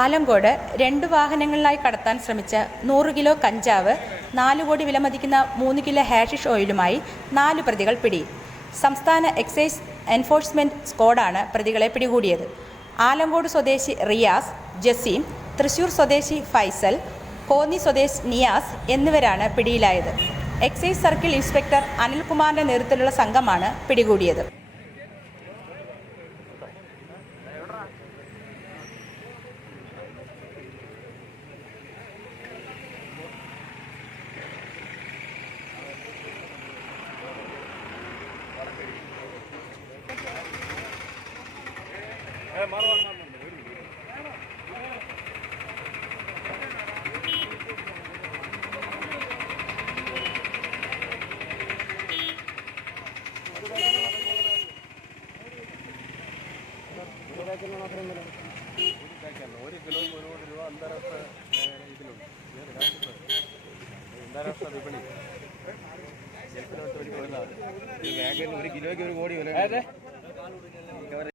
ആലങ്കോട് രണ്ട് വാഹനങ്ങളിലായി കടത്താൻ ശ്രമിച്ച നൂറ് കിലോ കഞ്ചാവ് നാല് കോടി വിലമതിക്കുന്ന മൂന്ന് കിലോ ഹാഷിഷ് ഓയിലുമായി നാല് പ്രതികൾ പിടി. സംസ്ഥാന എക്സൈസ് എൻഫോഴ്സ്മെന്റ് സ്ക്വാഡാണ് പ്രതികളെ പിടികൂടിയത്. ആലങ്കോട് സ്വദേശി റിയാസ് ജസീം തൃശൂർ സ്വദേശി ഫൈസൽ കോന്നി സ്വദേശി നിയാസ് എന്നിവരാണ് പിടിയിലായത്. എക്സൈസ് സർക്കിൾ ഇൻസ്പെക്ടർ അനിൽകുമാറിന്റെ നേതൃത്വത്തിലുള്ള സംഘമാണ് പിടികൂടിയത്. ഒരു കിലോയ്ക്ക് ഒരു കോടി രൂപ അന്താരാഷ്ട്ര ഇതിലുണ്ട്? അന്താരാഷ്ട്ര വിപണി ഒരു കിലോയ്ക്ക് ഒരു കോടി വില